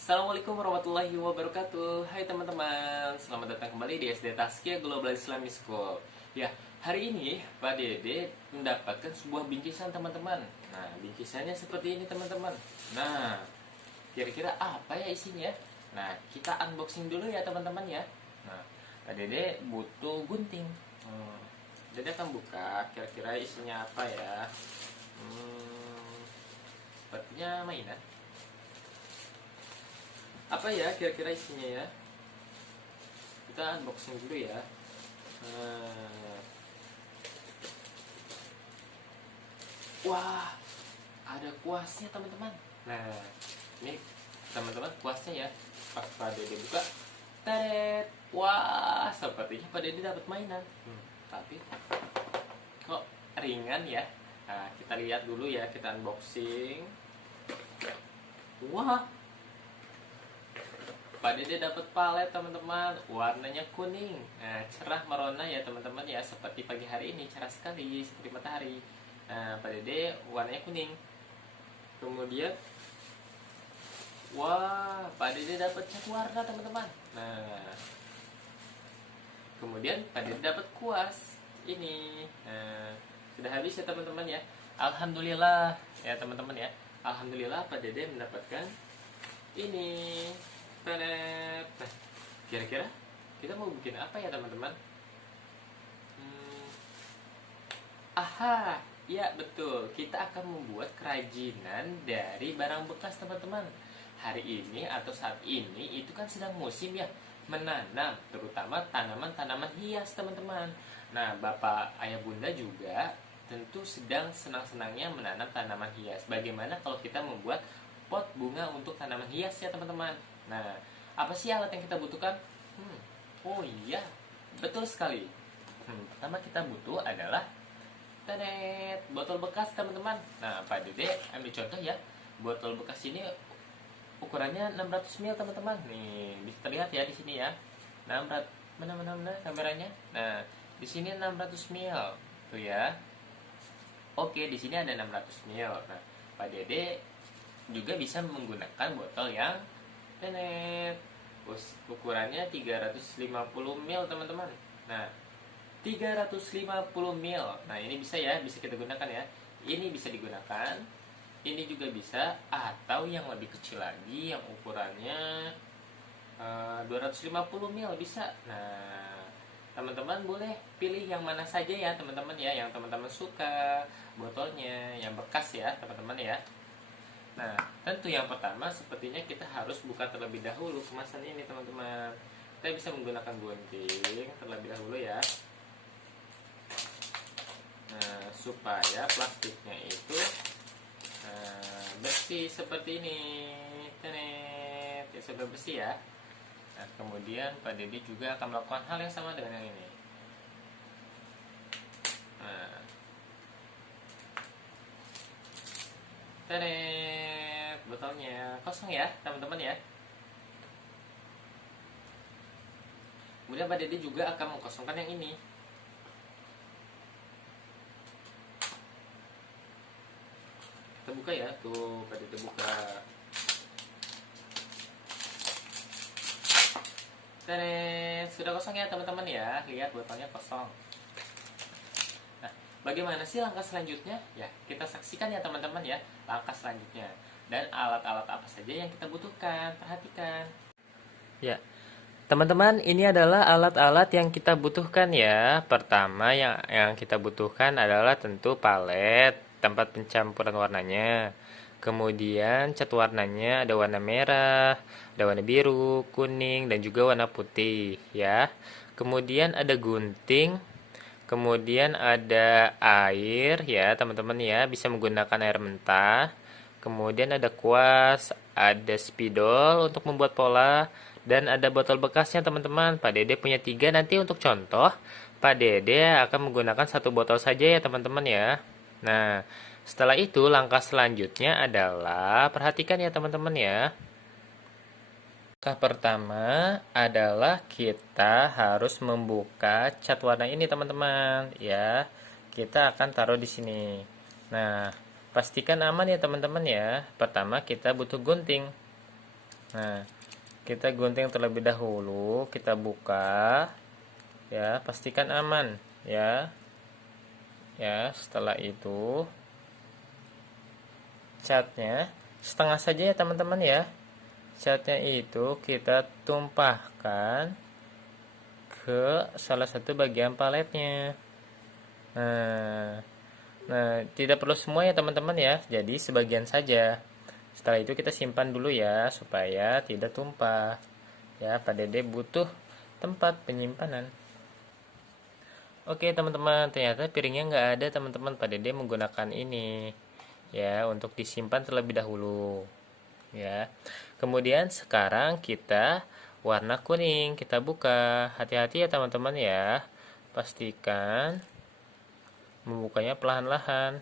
Assalamualaikum warahmatullahi wabarakatuh. Hai teman-teman, selamat datang kembali di SD Taskia Global Islamic School. Ya, hari ini Pak Dede mendapatkan sebuah bingkisan teman-teman. Nah, bingkisannya seperti ini teman-teman. Nah, kira-kira apa ya isinya? Nah, kita unboxing dulu ya teman-teman ya. Nah, Pak Dede butuh gunting. Dede akan buka, kira-kira isinya apa ya? Sepertinya mainan. Apa ya kira-kira isinya ya? Kita unboxing dulu ya. Nah, wah, ada kuasnya teman-teman. Nah, ini teman-teman kuasnya ya. Pas Pak Dede buka, teret. Wah, sepertinya Pak Dede dapat mainan. Tapi kok ringan ya? Nah, kita lihat dulu ya, kita unboxing. Wah, Pak Dede dapat palet teman-teman, warnanya kuning, nah, cerah merona ya teman-teman ya, seperti pagi hari ini cerah sekali seperti matahari. Nah, Pak Dede warnanya kuning. Kemudian, wah, Pak Dede dapat cat warna teman-teman. Nah, kemudian Pak Dede dapat kuas ini. Nah, sudah habis ya teman-teman ya. Alhamdulillah ya teman-teman ya. Alhamdulillah Pak Dede mendapatkan ini. Nah, kira-kira kita mau bikin apa ya teman-teman? Aha, ya betul. Kita akan membuat kerajinan dari barang bekas teman-teman. Hari ini atau saat ini itu kan sedang musim ya menanam, terutama tanaman-tanaman hias teman-teman. Nah, Bapak Ayah Bunda juga tentu sedang senang-senangnya menanam tanaman hias. Bagaimana kalau kita membuat pot bunga untuk tanaman hias ya teman-teman? Nah, apa sih alat yang kita butuhkan? Oh iya, betul sekali. Pertama kita butuh adalah botol bekas teman-teman. Nah, Pak Dede ambil contoh ya. Botol bekas ini ukurannya 600 ml teman-teman. Nih, bisa terlihat ya di sini ya. 600 mana kameranya? Nah, di sini 600 ml. Tuh ya. Oke, di sini ada 600 ml. Nah, Pak Dede juga bisa menggunakan botol yang ukurannya 350 ml teman-teman. Nah, 350 ml. Nah, ini bisa ya, bisa kita gunakan ya. Ini bisa digunakan. Ini juga bisa, atau yang lebih kecil lagi yang ukurannya 250 ml bisa. Nah, teman-teman boleh pilih yang mana saja ya teman-teman ya, yang teman-teman suka botolnya, yang bekas ya teman-teman ya. Nah, tentu yang pertama sepertinya kita harus buka terlebih dahulu kemasan ini teman-teman. Kita bisa menggunakan gunting terlebih dahulu ya. Nah, supaya plastiknya itu bersih seperti ini. Tenet, ya sudah bersih ya. Nah, kemudian Pak Dede juga akan melakukan hal yang sama dengan yang ini. Nah, tenet, botolnya kosong ya teman-teman ya. Kemudian Pak Dede juga akan mengkosongkan yang ini. Kita buka ya, tuh Pak Dede buka. Tenet, sudah kosong ya teman-teman ya. Lihat botolnya kosong. Nah, bagaimana sih langkah selanjutnya? Ya, kita saksikan ya teman-teman ya langkah selanjutnya. Dan alat-alat apa saja yang kita butuhkan. Perhatikan. Ya, teman-teman, ini adalah alat-alat yang kita butuhkan ya. Pertama yang kita butuhkan adalah tentu palet, tempat pencampuran warnanya. Kemudian cat warnanya ada warna merah, ada warna biru, kuning, dan juga warna putih ya. Kemudian ada gunting, kemudian ada air ya teman-teman ya, bisa menggunakan air mentah. Kemudian ada kuas, ada spidol untuk membuat pola, dan ada botol bekasnya teman-teman. Pak Dede punya 3, nanti untuk contoh Pak Dede akan menggunakan 1 botol saja ya teman-teman ya. Nah, setelah itu langkah selanjutnya adalah perhatikan ya teman-teman ya. Langkah pertama adalah kita harus membuka cat warna ini teman-teman ya. Kita akan taruh di sini. Nah, pastikan aman ya teman-teman ya. Pertama kita butuh gunting. Nah, kita gunting terlebih dahulu, kita buka ya, pastikan aman ya. Ya, setelah itu catnya setengah saja ya teman-teman ya. Catnya itu kita tumpahkan ke salah satu bagian paletnya. Nah, tidak perlu semua ya teman-teman ya. Jadi sebagian saja. Setelah itu kita simpan dulu ya supaya tidak tumpah. Ya, Pak Dede butuh tempat penyimpanan. Oke teman-teman, ternyata piringnya nggak ada teman-teman. Pak Dede menggunakan ini ya untuk disimpan terlebih dahulu. Ya. Kemudian sekarang kita warna kuning, kita buka. Hati-hati ya teman-teman ya. Pastikan membukanya perlahan-lahan.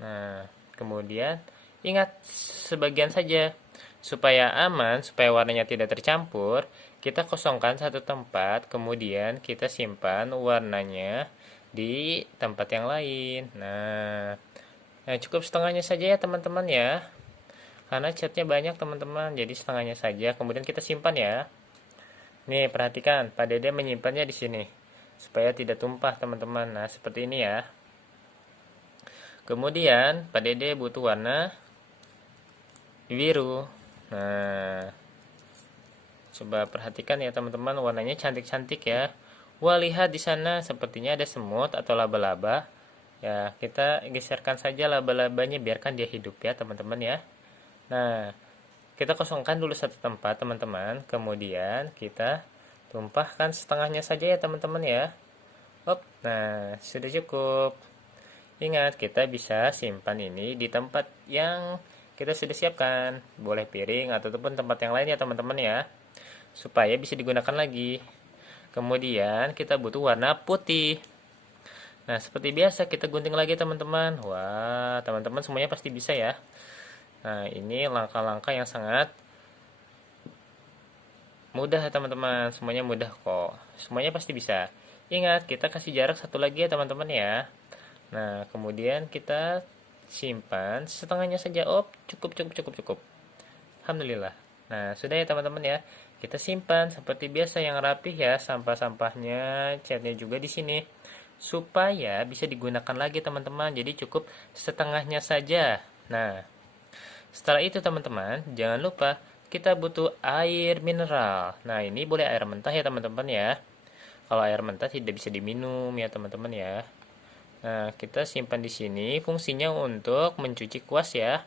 Nah, kemudian ingat sebagian saja supaya aman, supaya warnanya tidak tercampur. Kita kosongkan satu tempat, kemudian kita simpan warnanya di tempat yang lain. Nah, cukup setengahnya saja ya teman-teman ya. Karena catnya banyak teman-teman, jadi setengahnya saja. Kemudian kita simpan ya. Nih, perhatikan, Pak Dede menyimpannya di sini supaya tidak tumpah teman-teman. Nah, seperti ini ya. Kemudian Pak Dede butuh warna biru. Nah, coba perhatikan ya teman-teman, warnanya cantik-cantik ya. Wah, lihat di sana sepertinya ada semut atau laba-laba. Ya, kita geserkan saja laba-labanya, biarkan dia hidup ya teman-teman ya. Nah, kita kosongkan dulu satu tempat teman-teman. Kemudian kita tumpahkan setengahnya saja ya teman-teman ya. Nah, sudah cukup. Ingat, kita bisa simpan ini di tempat yang kita sudah siapkan. Boleh piring ataupun tempat yang lain ya teman-teman ya. Supaya bisa digunakan lagi. Kemudian kita butuh warna putih. Nah, seperti biasa kita gunting lagi teman-teman. Wah, teman-teman semuanya pasti bisa ya. Nah, ini langkah-langkah yang sangat mudah ya teman-teman. Semuanya mudah kok. Semuanya pasti bisa. Ingat, kita kasih jarak satu lagi ya teman-teman ya. Nah, kemudian kita simpan setengahnya saja. Oh, cukup. Alhamdulillah. Nah, sudah ya teman-teman ya. Kita simpan seperti biasa yang rapih ya, sampah-sampahnya, catnya juga di sini. Supaya bisa digunakan lagi teman-teman. Jadi cukup setengahnya saja. Nah, setelah itu teman-teman, jangan lupa kita butuh air mineral. Nah, ini boleh air mentah ya teman-teman ya. Kalau air mentah tidak bisa diminum ya teman-teman ya. Nah, kita simpan di sini, fungsinya untuk mencuci kuas ya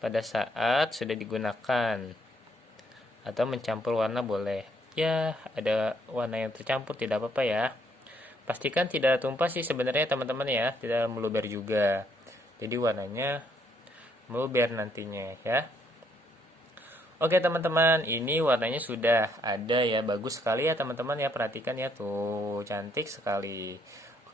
pada saat sudah digunakan, atau mencampur warna boleh ya. Ada warna yang tercampur tidak apa-apa ya. Pastikan tidak tumpah sih sebenarnya teman-teman ya, tidak meluber juga, jadi warnanya meluber nantinya ya. Oke teman-teman, ini warnanya sudah ada ya, bagus sekali ya teman-teman ya, perhatikan ya tuh, cantik sekali.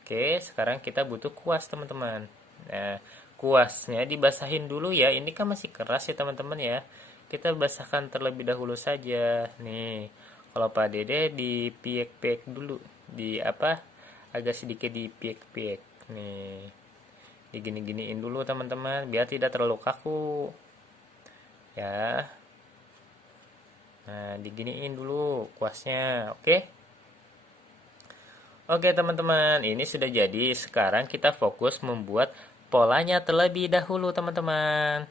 Oke, sekarang kita butuh kuas teman-teman. Nah, kuasnya dibasahin dulu ya. Ini kan masih keras ya teman-teman ya. Kita basahkan terlebih dahulu saja. Nih, kalau Pak Dede dipiek-piek dulu. Di apa? Agak sedikit dipiek-piek. Nih, digini-giniin dulu teman-teman, biar tidak terlalu kaku. Ya. Nah, diginiin dulu kuasnya. Oke. Oke teman-teman, ini sudah jadi. Sekarang kita fokus membuat polanya terlebih dahulu teman-teman.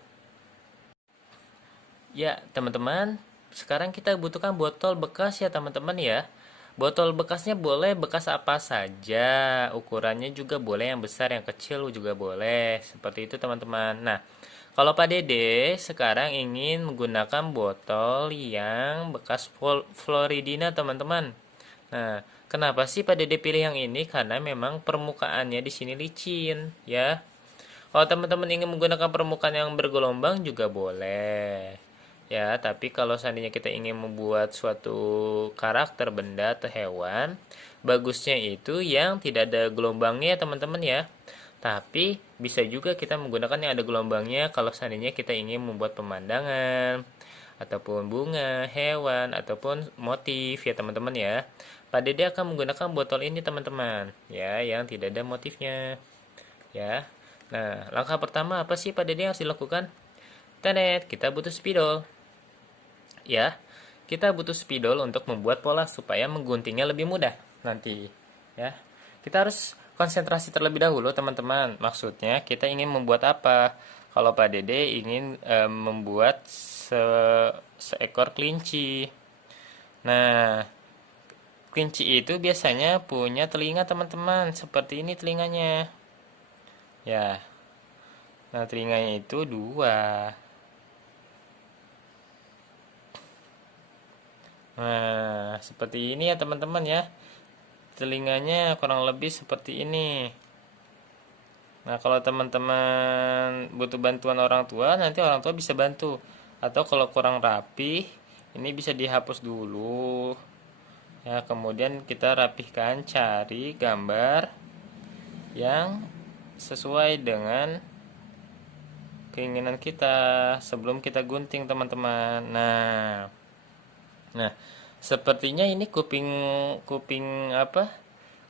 Ya teman-teman, sekarang kita butuhkan botol bekas ya teman-teman ya. Botol bekasnya boleh bekas apa saja. Ukurannya juga boleh yang besar, yang kecil juga boleh. Seperti itu teman-teman. Nah, kalau Pak Dede sekarang ingin menggunakan botol yang bekas Floridina teman-teman. Nah, kenapa sih Pak Dede pilih yang ini? Karena memang permukaannya di sini licin, ya. Kalau teman-teman ingin menggunakan permukaan yang bergelombang juga boleh. Ya, tapi kalau seandainya kita ingin membuat suatu karakter benda atau hewan, bagusnya itu yang tidak ada gelombangnya, teman-teman ya. Tapi bisa juga kita menggunakan yang ada gelombangnya kalau seandainya kita ingin membuat pemandangan ataupun bunga, hewan, ataupun motif ya teman-teman ya. Pak Dede akan menggunakan botol ini teman-teman ya, yang tidak ada motifnya ya. Nah, langkah pertama apa sih Pak Dede yang harus dilakukan? Tenet, kita butuh spidol. ya, kita butuh spidol untuk membuat pola supaya mengguntingnya lebih mudah nanti, ya. Kita harus konsentrasi terlebih dahulu, teman-teman. Maksudnya kita ingin membuat apa? Kalau Pak Dede ingin membuat seekor kelinci. Nah, kelinci itu biasanya punya telinga, teman-teman. Seperti ini telinganya. Ya. Nah, telinganya itu dua. Nah, seperti ini ya, teman-teman ya. Telinganya kurang lebih seperti ini. Nah, kalau teman-teman butuh bantuan orang tua, nanti orang tua bisa bantu. Atau kalau kurang rapi, ini bisa dihapus dulu. Ya, kemudian kita rapihkan, cari gambar yang sesuai dengan keinginan kita sebelum kita gunting, teman-teman. Nah, sepertinya ini kuping kuping apa?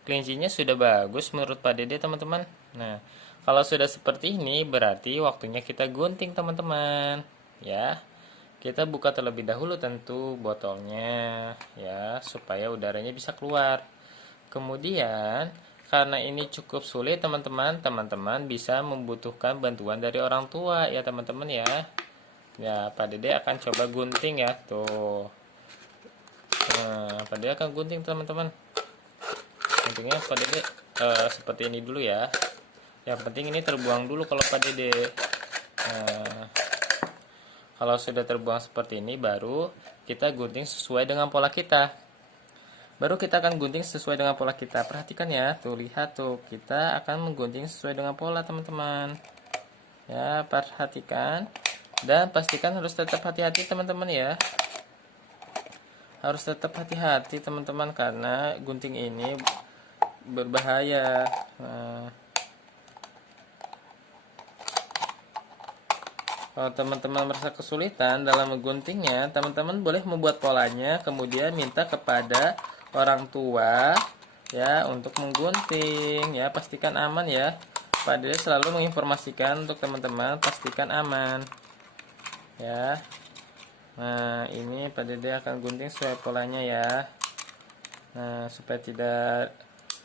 Kelincinya sudah bagus menurut Pak Dede, teman-teman. Nah, kalau sudah seperti ini berarti waktunya kita gunting, teman-teman. Ya. Kita buka terlebih dahulu tentu botolnya ya, supaya udaranya bisa keluar. Kemudian, karena ini cukup sulit, teman-teman bisa membutuhkan bantuan dari orang tua ya, teman-teman ya. Ya, Pak Dede akan coba gunting ya, tuh. Nah, Pak Dede akan gunting, teman-teman. Guntingnya Pak Dede seperti ini dulu ya. Yang penting ini terbuang dulu kalau Pak Dede. Nah, kalau sudah terbuang seperti ini, baru kita gunting sesuai dengan pola kita. Baru kita akan gunting sesuai dengan pola kita. Perhatikan ya, tuh lihat tuh, kita akan menggunting sesuai dengan pola, teman-teman. Ya, perhatikan dan pastikan harus tetap hati-hati, teman-teman ya. Harus tetap hati-hati, teman-teman, karena gunting ini berbahaya. Nah, kalau teman-teman merasa kesulitan dalam mengguntingnya, teman-teman boleh membuat polanya, kemudian minta kepada orang tua ya untuk menggunting ya. Pastikan aman ya. Pak Dede selalu menginformasikan untuk teman-teman, pastikan aman ya. Nah, ini Pak Dede akan gunting sesuai polanya ya. Nah, supaya tidak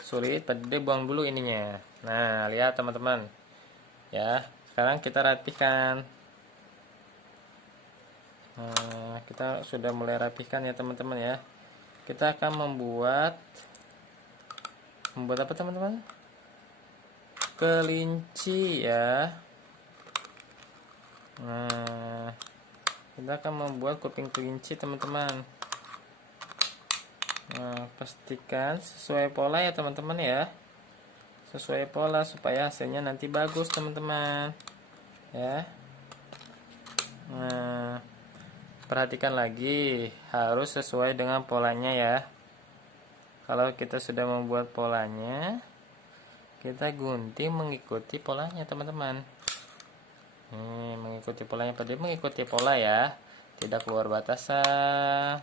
sulit, Pak Dede buang dulu ininya. Nah, lihat teman-teman ya. Sekarang kita rapihkan. Nah, kita sudah mulai rapihkan ya, teman-teman ya. Kita akan membuat apa, teman-teman? Kelinci ya. Nah, kita akan membuat kuping kelinci, teman-teman. Nah, pastikan sesuai pola ya, teman-teman ya. Sesuai pola supaya hasilnya nanti bagus, teman-teman. Ya. Nah, perhatikan lagi, harus sesuai dengan polanya ya. Kalau kita sudah membuat polanya, kita gunting mengikuti polanya, teman-teman. Mengikuti polanya, pada mengikuti pola ya, tidak keluar batasan,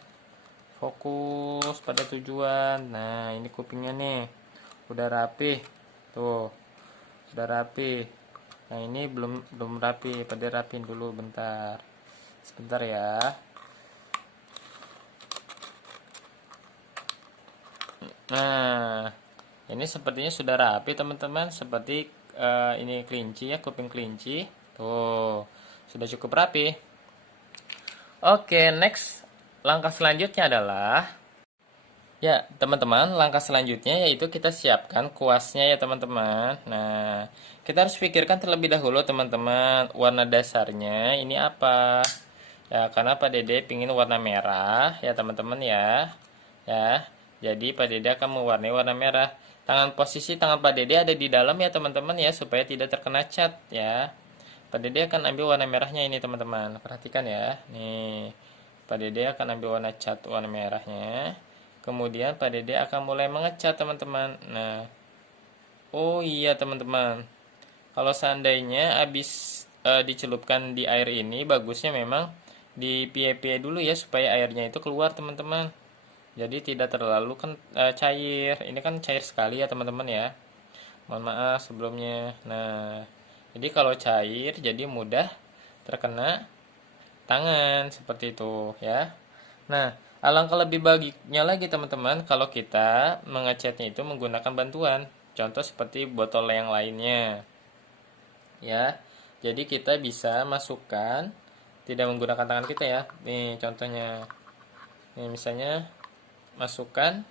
fokus pada tujuan. Nah, ini kupingnya nih udah rapi, tuh udah rapi. Nah, ini belum rapi, pada rapin dulu sebentar ya. Nah, ini sepertinya sudah rapi, teman-teman. Seperti ini kelinci ya, kuping kelinci. Tuh, sudah cukup rapi. Oke, next. Langkah selanjutnya adalah ya, teman-teman, langkah selanjutnya yaitu kita siapkan kuasnya ya, teman-teman. Nah, kita harus pikirkan terlebih dahulu, teman-teman, warna dasarnya ini apa. Ya, karena Pak Dede pingin warna merah ya, teman-teman ya. Ya, jadi Pak Dede akan mewarnai warna merah. Posisi tangan Pak Dede ada di dalam ya, teman-teman ya, supaya tidak terkena cat ya. Pak Dede akan ambil warna merahnya ini, teman-teman. Perhatikan ya. Nih, Pak Dede akan ambil warna cat warna merahnya. Kemudian Pak Dede akan mulai mengecat, teman-teman. Nah, oh iya, teman-teman. Kalau seandainya habis dicelupkan di air ini, bagusnya memang dipie-pie dulu ya, supaya airnya itu keluar, teman-teman. Jadi tidak terlalu cair. Ini kan cair sekali ya, teman-teman ya. Mohon maaf sebelumnya. Nah, jadi kalau cair jadi mudah terkena tangan seperti itu ya. Nah, alangkah lebih baiknya lagi teman-teman kalau kita mengecatnya itu menggunakan bantuan. Contoh seperti botol yang lainnya. Ya. Jadi kita bisa masukkan tidak menggunakan tangan kita ya. Nih contohnya. Nih misalnya masukkan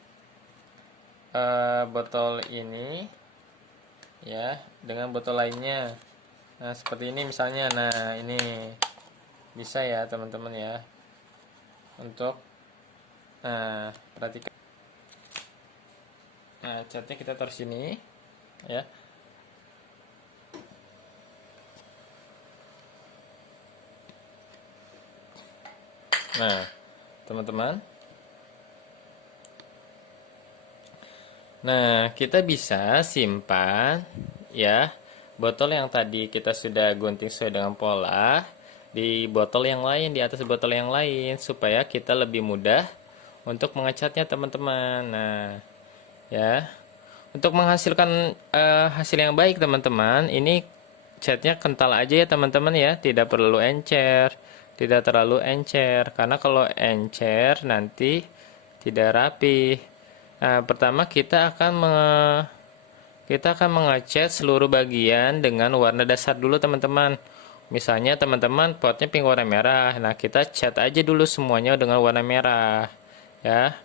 botol ini ya dengan botol lainnya. Nah, seperti ini misalnya. Nah, ini bisa ya teman-teman ya. Untuk perhatikan. Nah, catnya kita taruh sini ya. Nah, teman-teman. Nah, kita bisa simpan ya botol yang tadi kita sudah gunting sesuai dengan pola di botol yang lain, di atas botol yang lain supaya kita lebih mudah untuk mengecatnya teman-teman. Nah, ya. Untuk menghasilkan hasil yang baik teman-teman, ini catnya kental aja ya teman-teman ya, tidak perlu encer, tidak terlalu encer, karena kalau encer nanti tidak rapi. Nah, pertama kita akan mengecat seluruh bagian dengan warna dasar dulu teman-teman. Misalnya teman-teman potnya pink warna merah, nah kita cat aja dulu semuanya dengan warna merah ya.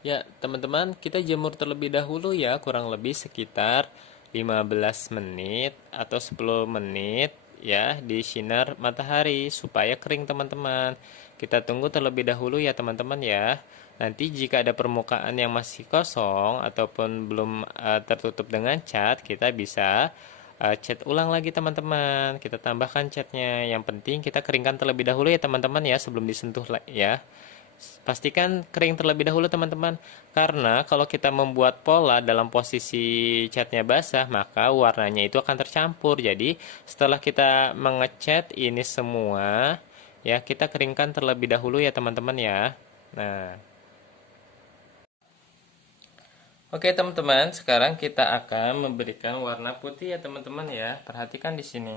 Ya, teman-teman, kita jemur terlebih dahulu ya, kurang lebih sekitar 15 menit atau 10 menit ya di sinar matahari supaya kering teman-teman. Kita tunggu terlebih dahulu ya teman-teman ya. Nanti jika ada permukaan yang masih kosong ataupun belum tertutup dengan cat, kita bisa cat ulang lagi teman-teman. Kita tambahkan catnya. Yang penting kita keringkan terlebih dahulu ya teman-teman ya sebelum disentuh ya. Pastikan kering terlebih dahulu teman-teman. Karena kalau kita membuat pola dalam posisi catnya basah, maka warnanya itu akan tercampur. Jadi setelah kita mengecat ini semua, ya kita keringkan terlebih dahulu ya teman-teman ya. Nah, oke teman-teman, sekarang kita akan memberikan warna putih ya teman-teman ya. Perhatikan di sini.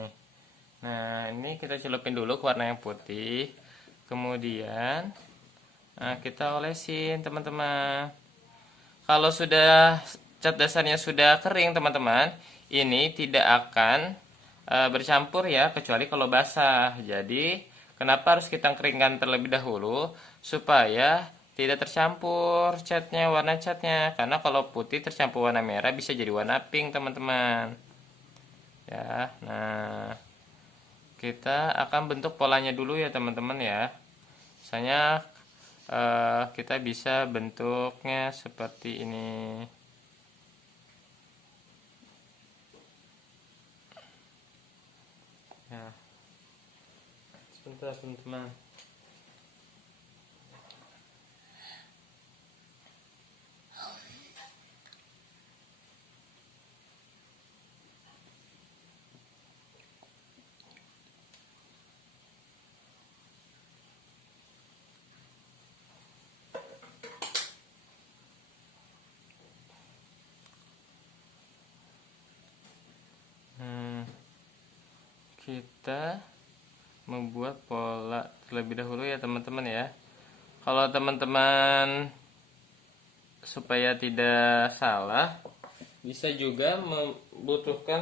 Nah, ini kita celupin dulu ke warna yang putih. Kemudian kita olesin teman-teman. Kalau sudah cat dasarnya sudah kering teman-teman, ini tidak akan bercampur ya kecuali kalau basah. Jadi kenapa harus kita keringkan terlebih dahulu supaya tidak tercampur catnya, warna catnya. Karena kalau putih tercampur warna merah bisa jadi warna pink teman-teman. Ya, nah kita akan bentuk polanya dulu ya teman-teman ya. Misalnya kita bisa bentuknya seperti ini ya. Sebentar teman-teman. Kita membuat pola terlebih dahulu ya teman-teman ya. Kalau teman-teman supaya tidak salah, bisa juga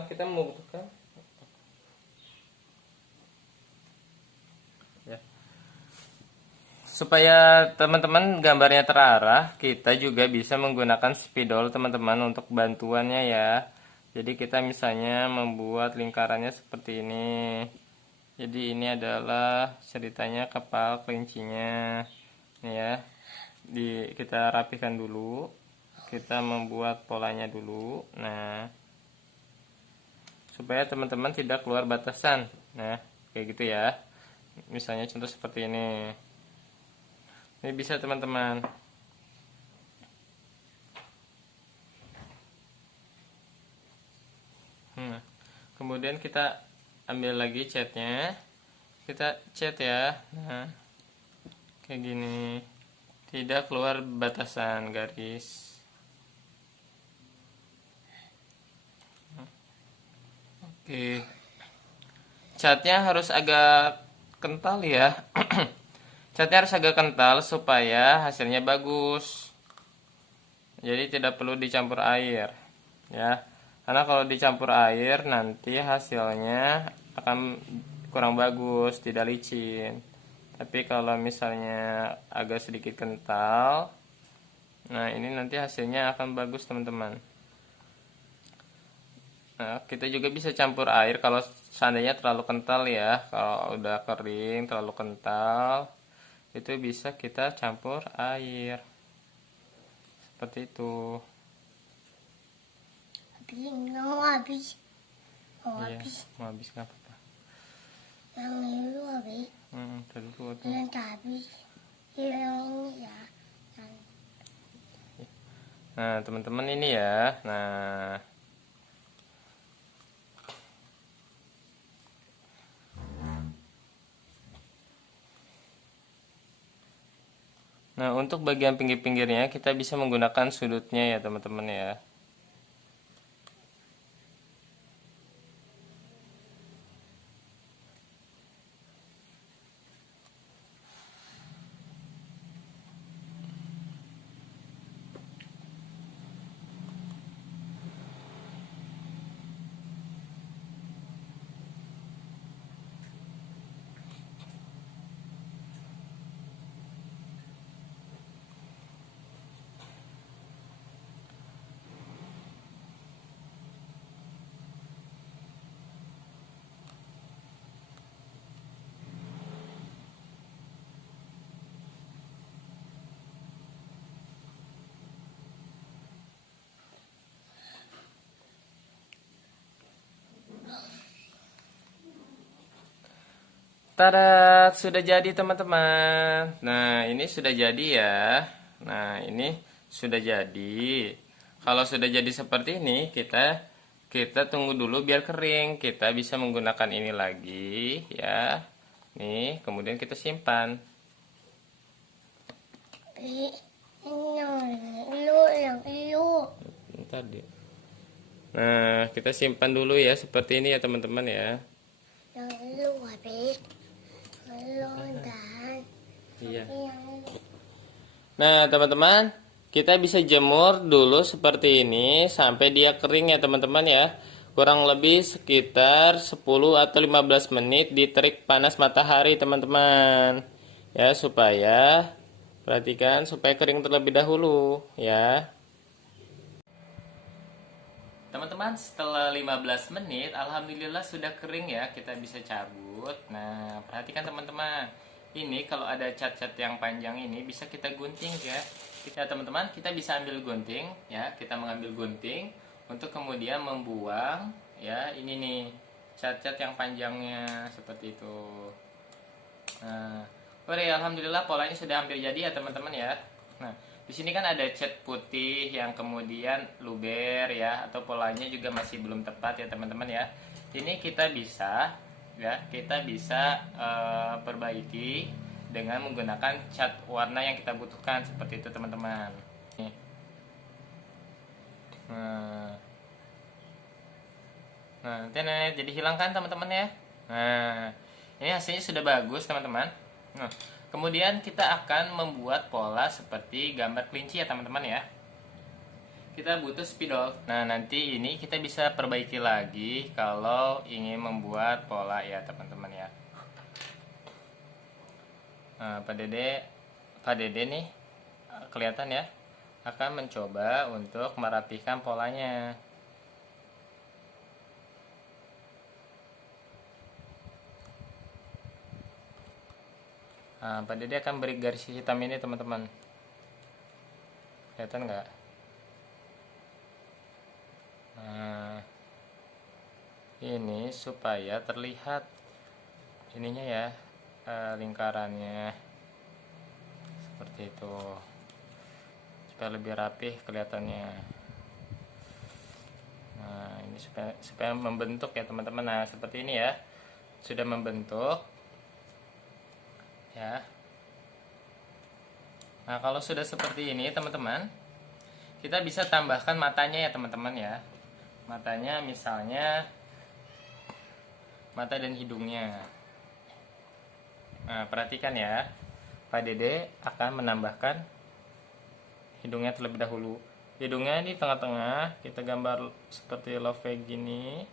kita membutuhkan ya supaya teman-teman gambarnya terarah, kita juga bisa menggunakan spidol teman-teman untuk bantuannya ya. Jadi kita misalnya membuat lingkarannya seperti ini. Jadi ini adalah ceritanya kepala kelincinya. Ini ya. Kita rapikan dulu. Kita membuat polanya dulu. Nah, supaya teman-teman tidak keluar batasan. Nah, kayak gitu ya. Misalnya contoh seperti ini. Ini bisa teman-teman. Kemudian kita ambil lagi catnya. Kita cat ya. Nah, kayak gini. Tidak keluar batasan garis. Oke. Catnya harus agak kental ya. Catnya harus agak kental supaya hasilnya bagus. Jadi tidak perlu dicampur air ya. Karena kalau dicampur air nanti hasilnya akan kurang bagus, tidak licin. Tapi kalau misalnya agak sedikit kental, nah ini nanti hasilnya akan bagus teman-teman. Nah, kita juga bisa campur air kalau seandainya terlalu kental ya. Kalau udah kering terlalu kental, itu bisa kita campur air. Seperti itu. Mau habis. Iya, mau habis nggak apa-apa. Yang itu habis. Tadi tuh. Yang habis. Yang ini ya. Nah, teman-teman ini ya. Nah, untuk bagian pinggir-pinggirnya kita bisa menggunakan sudutnya ya, teman-teman ya. Tada, sudah jadi teman-teman. Nah, ini sudah jadi ya. Nah, ini sudah jadi. Kalau sudah jadi seperti ini, kita tunggu dulu biar kering. Kita bisa menggunakan ini lagi ya. Nih, kemudian kita simpan. Tadi. Nah, kita simpan dulu ya seperti ini ya teman-teman ya. Yang lu habis. Dan Iya. Nah, teman-teman, kita bisa jemur dulu seperti ini sampai dia kering ya, teman-teman ya. Kurang lebih sekitar 10 atau 15 menit di terik panas matahari, teman-teman. Ya, supaya perhatikan supaya kering terlebih dahulu, ya. Teman-teman, setelah 15 menit, alhamdulillah sudah kering ya, kita bisa cabut. Nah, perhatikan teman-teman. Ini kalau ada cat-cat yang panjang ini bisa kita gunting ya. Ya teman-teman, kita bisa ambil gunting ya, kita mengambil gunting untuk kemudian membuang ya, ini nih cat-cat yang panjangnya seperti itu. Nah, oke, alhamdulillah polanya sudah hampir jadi ya teman-teman ya. Nah, di sini kan ada cat putih yang kemudian luber ya, atau polanya juga masih belum tepat ya teman-teman ya. Ini kita bisa perbaiki dengan menggunakan cat warna yang kita butuhkan seperti itu teman-teman. Nah, jadi hilang kan teman-teman ya. Nah, ini hasilnya sudah bagus teman-teman. Nah, kemudian kita akan membuat pola seperti gambar kelinci ya teman-teman ya. Kita butuh spidol. Nah, nanti ini kita bisa perbaiki lagi kalau ingin membuat pola ya teman-teman ya. Nah, Pak Dede Pak Dede nih kelihatan ya akan mencoba untuk merapikan polanya. Nah, Pak Dede akan beri garis hitam ini teman-teman. Kelihatan nggak? Nah, ini supaya terlihat ininya ya, lingkarannya seperti itu, supaya lebih rapih kelihatannya. Nah, ini supaya membentuk ya teman-teman. Nah, seperti ini ya, sudah membentuk ya. Nah, kalau sudah seperti ini teman-teman, kita bisa tambahkan matanya ya teman-teman ya. Matanya misalnya mata dan hidungnya. Nah, perhatikan ya, Pak Dede akan menambahkan hidungnya terlebih dahulu. Hidungnya di tengah-tengah, kita gambar seperti love gini.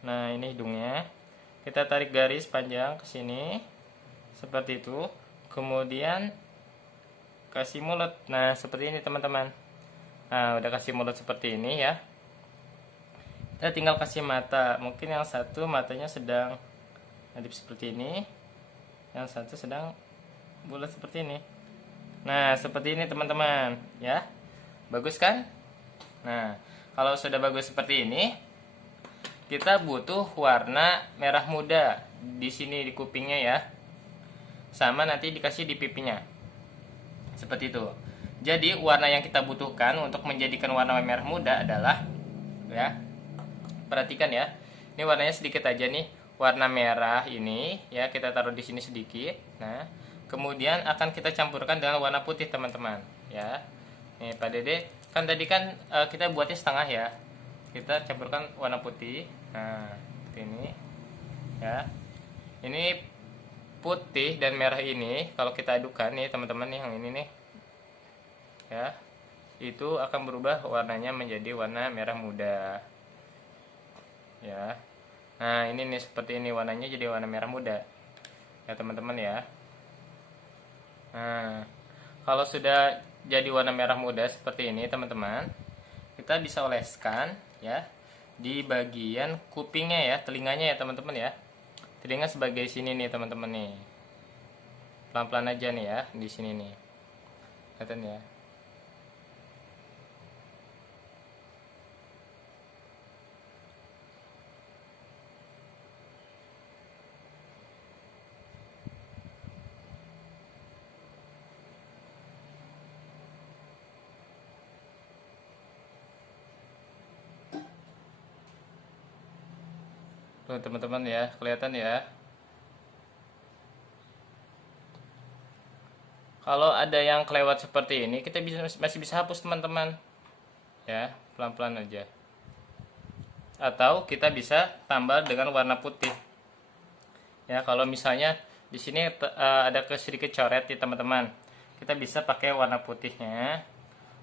Nah, ini hidungnya. Kita tarik garis panjang ke sini, seperti itu. Kemudian kasih mulut. Nah, seperti ini teman-teman. Nah, udah kasih mulut seperti ini ya. Kita tinggal kasih mata. Mungkin yang satu matanya sedang adip seperti ini, yang satu sedang bulat seperti ini. Nah, seperti ini teman-teman ya. Bagus kan? Nah, kalau sudah bagus seperti ini, kita butuh warna merah muda di sini di kupingnya ya. Sama nanti dikasih di pipinya. Seperti itu. Jadi, warna yang kita butuhkan untuk menjadikan warna merah muda adalah ya. Perhatikan ya. Ini warnanya sedikit aja nih. Warna merah ini ya, kita taruh di sini sedikit. Nah, kemudian akan kita campurkan dengan warna putih teman-teman ya. Nih Pak Dede kan tadi kan kita buatnya setengah ya. Kita campurkan warna putih. Nah, seperti ini ya. Ini putih dan merah ini kalau kita adukan nih teman-teman nih, yang ini nih ya, itu akan berubah warnanya menjadi warna merah muda ya. Nah, ini nih seperti ini, warnanya jadi warna merah muda ya teman-teman ya. Nah, kalau sudah jadi warna merah muda seperti ini teman-teman, kita bisa oleskan ya di bagian kupingnya ya, telinganya ya teman-teman ya. Telinga sebagai sini nih teman-teman nih. Pelan-pelan aja nih ya di sini nih. Kelihatan ya. Tuh teman-teman ya, kelihatan ya. Kalau ada yang kelewat seperti ini, kita masih bisa hapus teman-teman. Ya, pelan-pelan aja. Atau kita bisa tambah dengan warna putih. Ya, kalau misalnya di sini ada sedikit coret ya teman-teman. Kita bisa pakai warna putihnya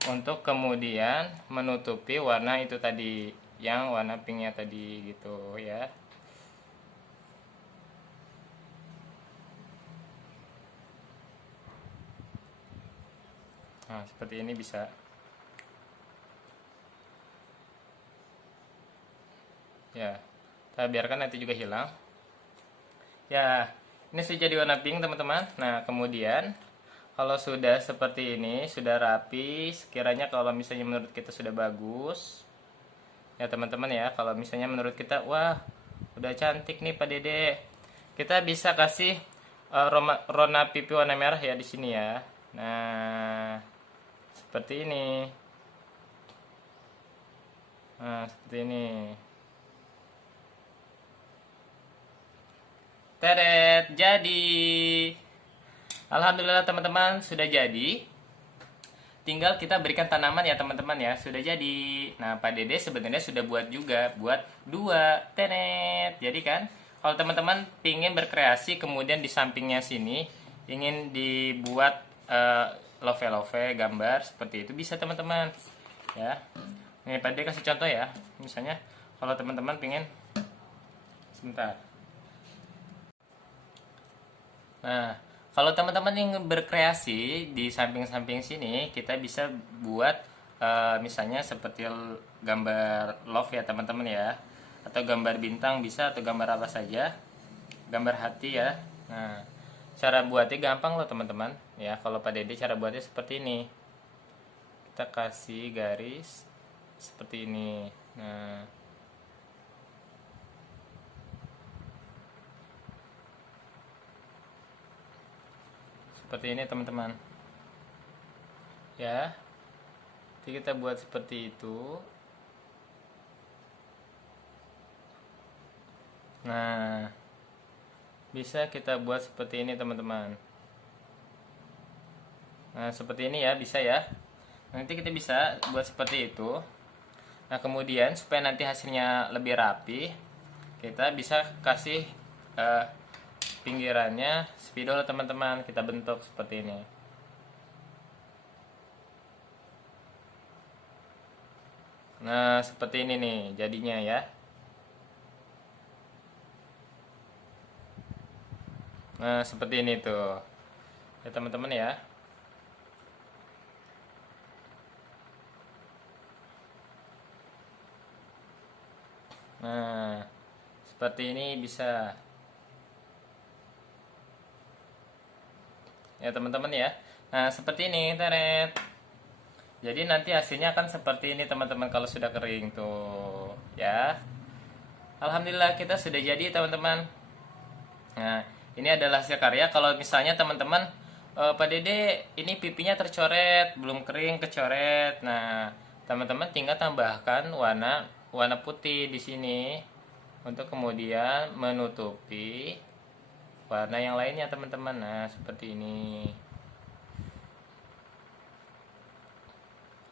untuk kemudian menutupi warna itu tadi, yang warna pinknya tadi gitu ya. Nah, seperti ini bisa. Ya, kita biarkan nanti juga hilang. Ya, ini sudah jadi warna pink teman-teman. Nah, kemudian kalau sudah seperti ini, sudah rapi, sekiranya kalau misalnya menurut kita sudah bagus, ya teman-teman ya, kalau misalnya menurut kita, wah, udah cantik nih Pak Dede, kita bisa kasih rona pipi warna merah ya di sini ya. Nah, seperti ini. Nah, seperti ini. Teret, jadi. Alhamdulillah teman-teman, sudah jadi. Tinggal kita berikan tanaman ya teman-teman ya, sudah jadi. Nah, Pak Dede sebenarnya sudah buat juga, buat 2 tenet. Jadi kan, kalau teman-teman ingin berkreasi, kemudian di sampingnya sini ingin dibuat love gambar seperti itu, bisa teman-teman ya. Nih Pak Dede kasih contoh ya. Misalnya kalau teman-teman ingin, sebentar. Nah, Kalau teman-teman yang berkreasi di samping-samping sini, kita bisa buat misalnya seperti gambar love ya teman-teman ya, atau gambar bintang bisa, atau gambar apa saja, gambar hati ya. Nah, cara buatnya gampang loh teman-teman ya. Kalau Pak Dede cara buatnya seperti ini, kita kasih garis seperti ini. Nah, seperti ini teman-teman ya. Jadi kita buat seperti itu. Nah, bisa kita buat seperti ini teman-teman. Nah, seperti ini ya, bisa ya. Nanti kita bisa buat seperti itu. Nah, kemudian supaya nanti hasilnya lebih rapi, kita bisa kasih pinggirannya spidol teman-teman, kita bentuk seperti ini. Nah, seperti ini nih jadinya ya. Nah, seperti ini tuh ya teman-teman ya. Nah, seperti ini bisa ya teman-teman ya. Nah, seperti ini teret. Jadi nanti hasilnya akan seperti ini teman-teman kalau sudah kering tuh ya. Alhamdulillah kita sudah jadi teman-teman. Nah, ini adalah hasil karya. Kalau misalnya teman-teman Pak Dede ini pipinya tercoret, belum kering, kecoret. Nah, teman-teman tinggal tambahkan warna putih di sini untuk kemudian menutupi warna yang lainnya teman-teman. Nah, seperti ini.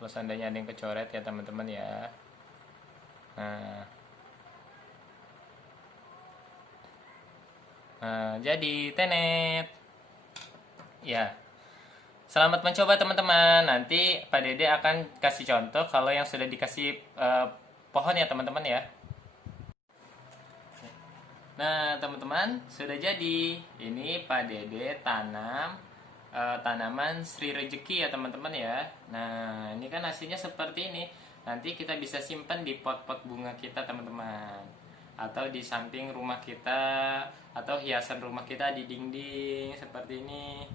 Kalau seandainya ada yang kecoret ya teman-teman ya. Nah, jadi tenet ya. Selamat mencoba teman-teman. Nanti Pak Dede akan kasih contoh kalau yang sudah dikasih pohon ya teman-teman ya. Nah teman-teman, sudah jadi. Ini Pak Dede tanam tanaman Sri Rezeki ya teman-teman ya. Nah, ini kan hasilnya seperti ini. Nanti kita bisa simpan di pot-pot bunga kita teman-teman, atau di samping rumah kita, atau hiasan rumah kita di dinding seperti ini.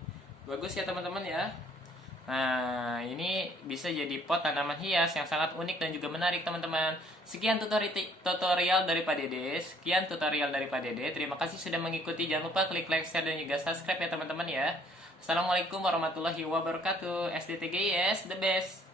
Bagus ya teman-teman ya. Nah, ini bisa jadi pot tanaman hias yang sangat unik dan juga menarik teman-teman. Sekian tutorial dari Pak Dede. Sekian tutorial dari Pak Dede. Terima kasih sudah mengikuti. Jangan lupa klik like, share, dan juga subscribe ya teman-teman ya. Assalamualaikum warahmatullahi wabarakatuh. SDTGIS the best.